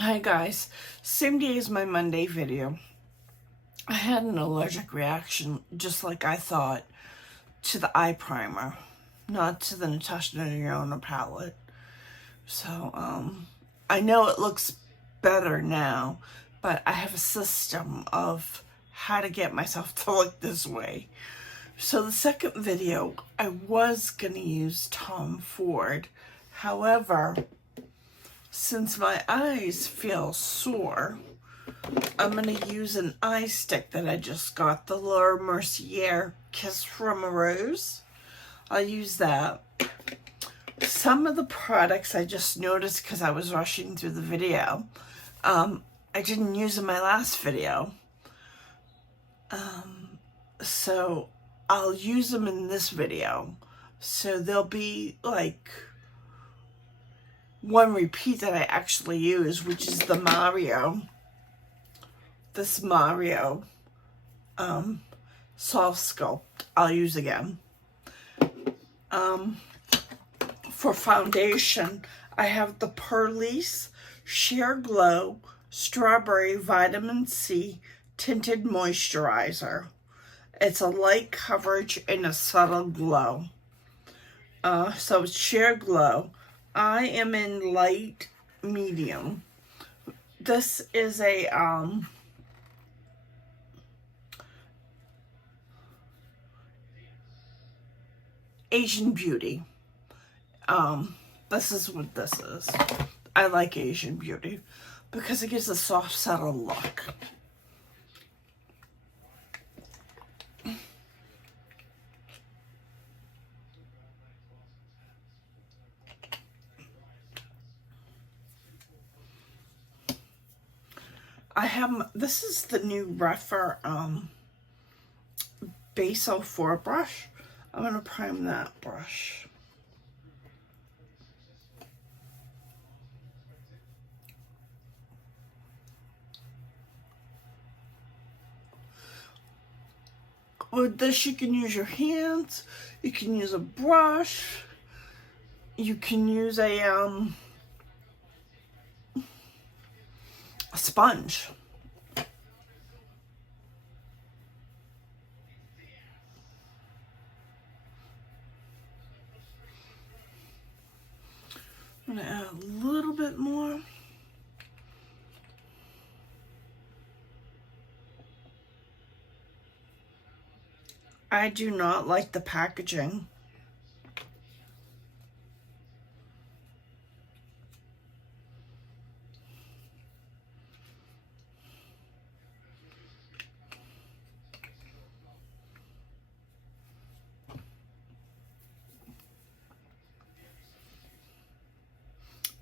Hi guys, same day as my Monday video. I had an allergic reaction, just like I thought, to the eye primer, not to the Natasha Denona palette. So, I know it looks better now, but I have a system of how to get myself to look this way. So the second video, I was going to use Tom Ford. However, since my eyes feel sore, I'm going to use an eye stick that I just got, the Laura Mercier Kiss from a Rose. I'll use that. Some of the products I just noticed because I was rushing through the video. I didn't use in my last video. So I'll use them in this video. So there'll be like one repeat that I actually use, which is the Mario. This Mario Soft Sculpt I'll use again. For foundation, I have the Purlise Sheer Glow Strawberry Vitamin C Tinted Moisturizer. It's a light coverage and a subtle glow. So it's Sheer Glow. I am in light medium. This is a Asian Beauty. This is what this is. I like Asian Beauty because it gives a soft, subtle look. This is the new Refer Base 04 brush. I'm going to prime that brush. With this, you can use your hands, you can use a brush, you can use a sponge. I'm going to add a little bit more. I do not like the packaging.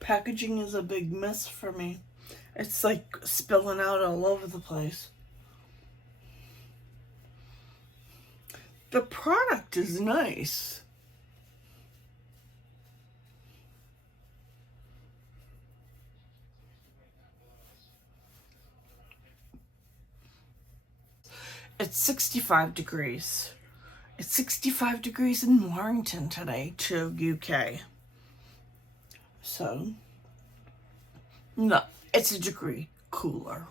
Packaging is a big mess for me. It's like spilling out all over the place. The product is nice. It's 65 degrees. It's 65 degrees in Warrington today, to UK. So, no, it's a degree cooler.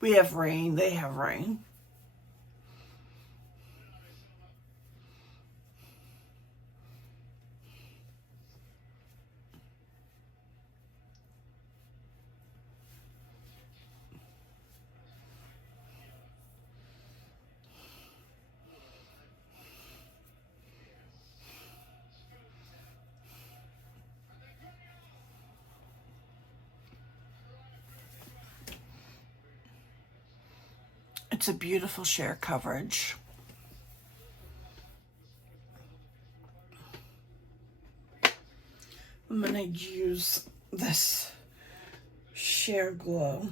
We have rain, they have rain. It's a beautiful sheer coverage. I'm going to use this Sheer Glow.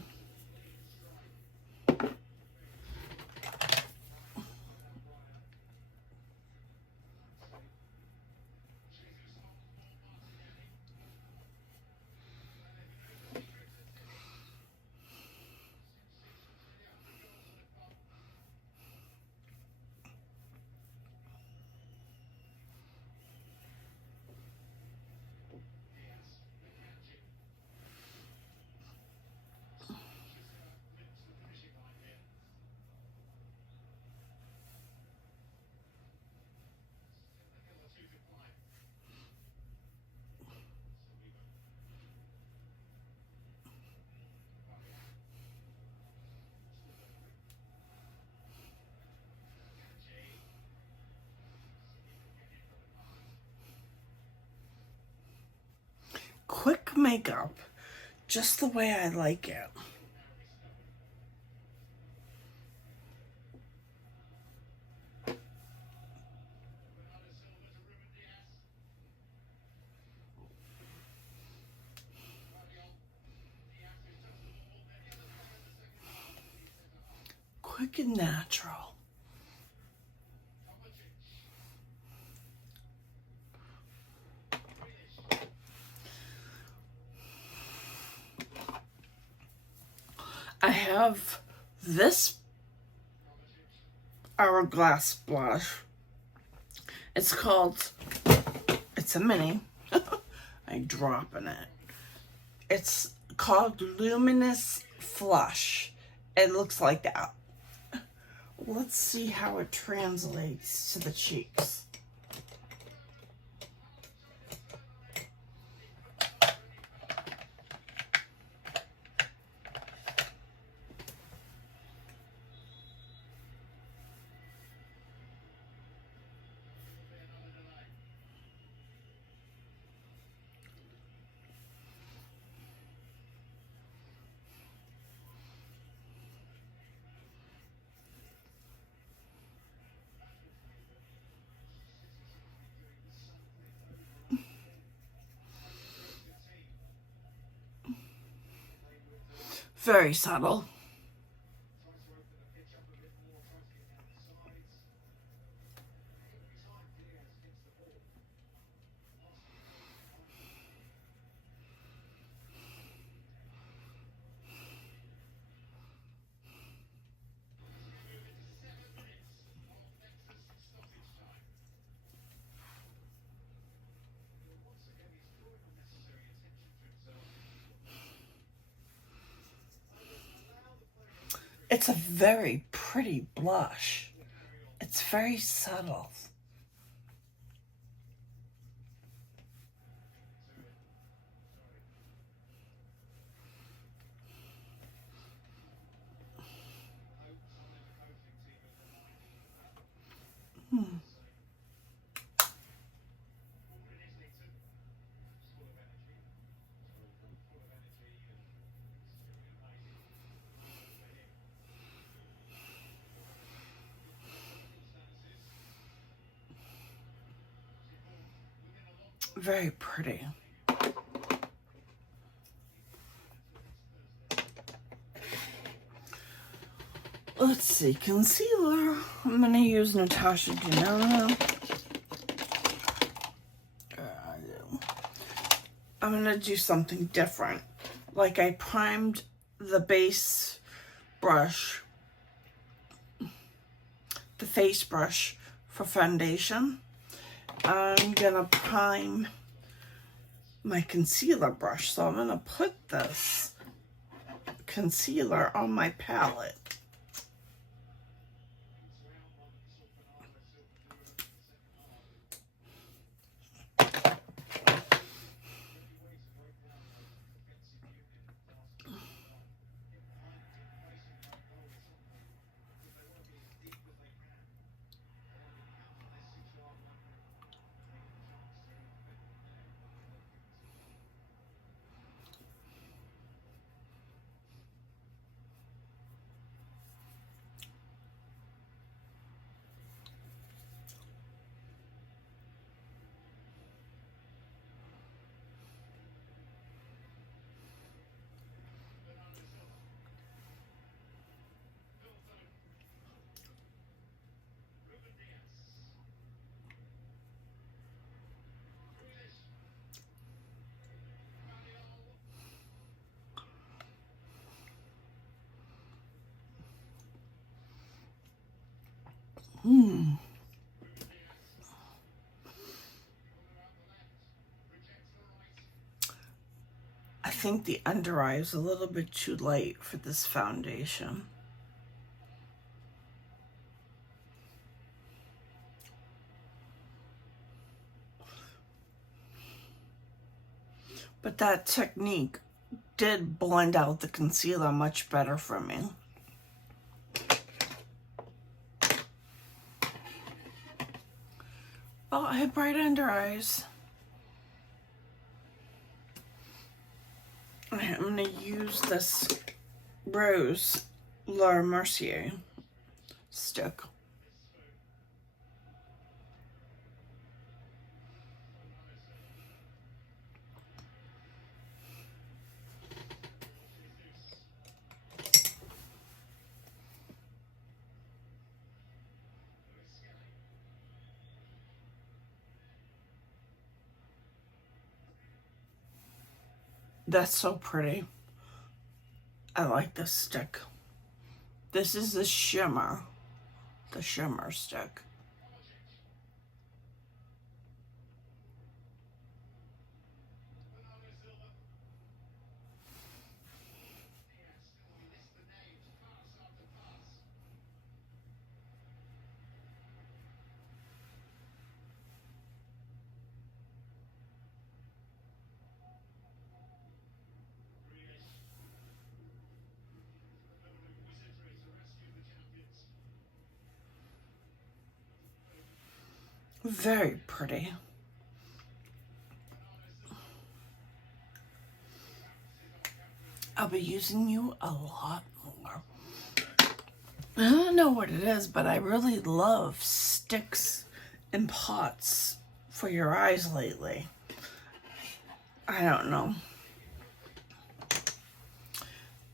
makeup just the way I like it. Quick and natural. I have this Hourglass blush. It's a mini. I drop in it. It's called Luminous Flush. It looks like that. Let's see how it translates to the cheeks. Very subtle. It's a very pretty blush. It's very subtle. Very pretty. Let's see, concealer. I'm going to use Natasha Denona. I'm going to do something different. Like I primed the base brush, the face brush for foundation. I'm going to prime my concealer brush. So I'm going to put this concealer on my palette. I think the under eye is a little bit too light for this foundation. But that technique did blend out the concealer much better for me. Oh, I have bright under eyes. I'm going to use this Rose Laura Mercier stick. That's so pretty. I like this stick. This is the shimmer stick. Very pretty. I'll be using you a lot more. I don't know what it is, but I really love sticks and pots for your eyes lately. I don't know.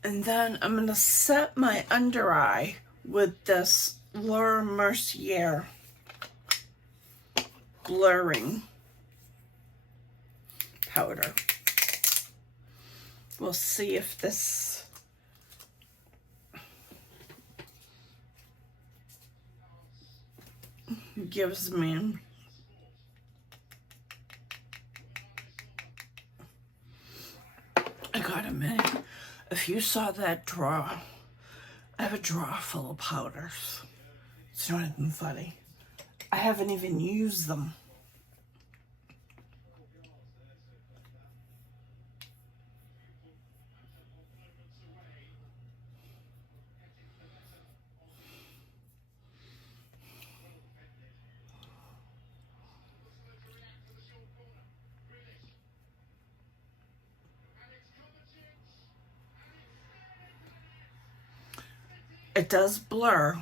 And then I'm going to set my under eye with this Laura Mercier blurring powder. We'll see if this gives me I got a minute. If you saw that drawer, I have a drawer full of powders. It's not even funny. I haven't even used them. It does blur.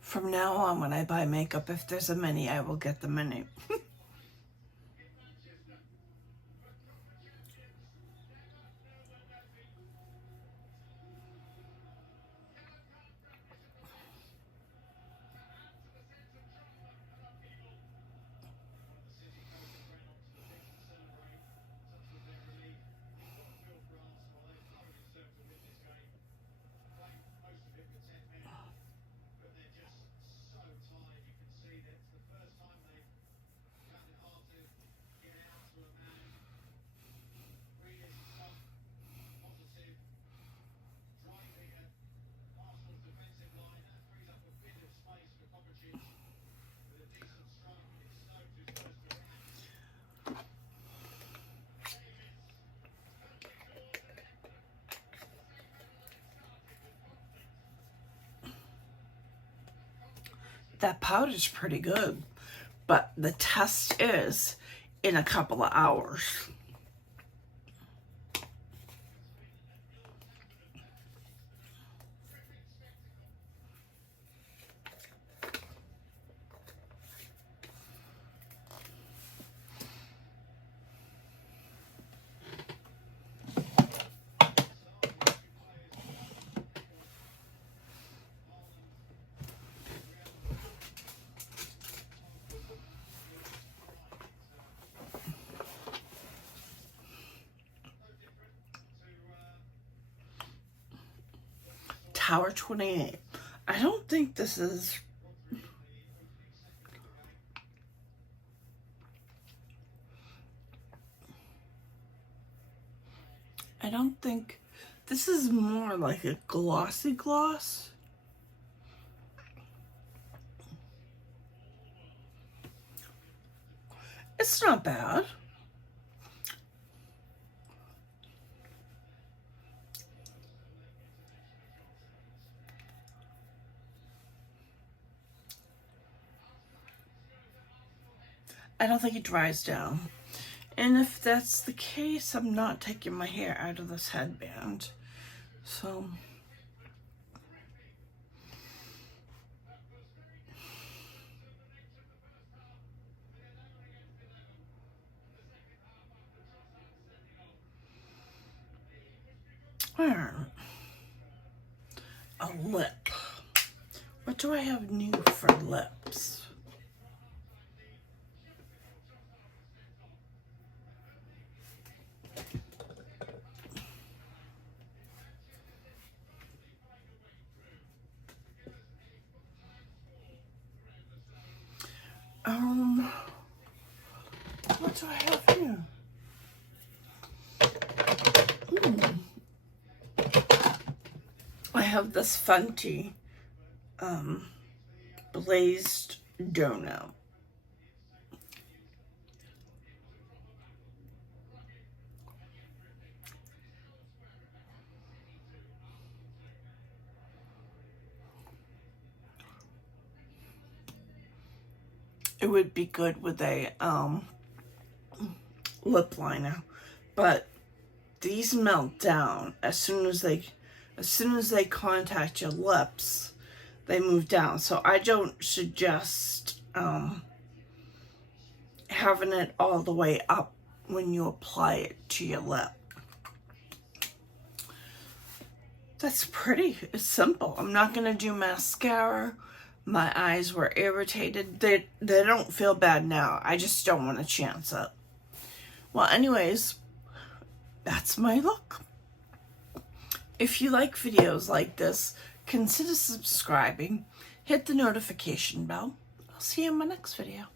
From now on, when I buy makeup, if there's a mini, I will get the mini. That powder's pretty good, but the test is in a couple of hours. Tower 28. I don't think this is... I don't think... This is more like a glossy gloss. It's not bad. I don't think it dries down. And if that's the case, I'm not taking my hair out of this headband. So, alright. A lip. What do I have new for lips? What do I have here? I have this Fenty glazed donut. It would be good with a lip liner, but these melt down as soon as they contact your lips. They move down, so I don't suggest having it all the way up when you apply it to your lip. That's pretty. It's simple. I'm not gonna do mascara. My eyes were irritated. They don't feel bad now. I just don't want to chance it. Well, anyways, that's my look. If you like videos like this, consider subscribing. Hit the notification bell. I'll see you in my next video.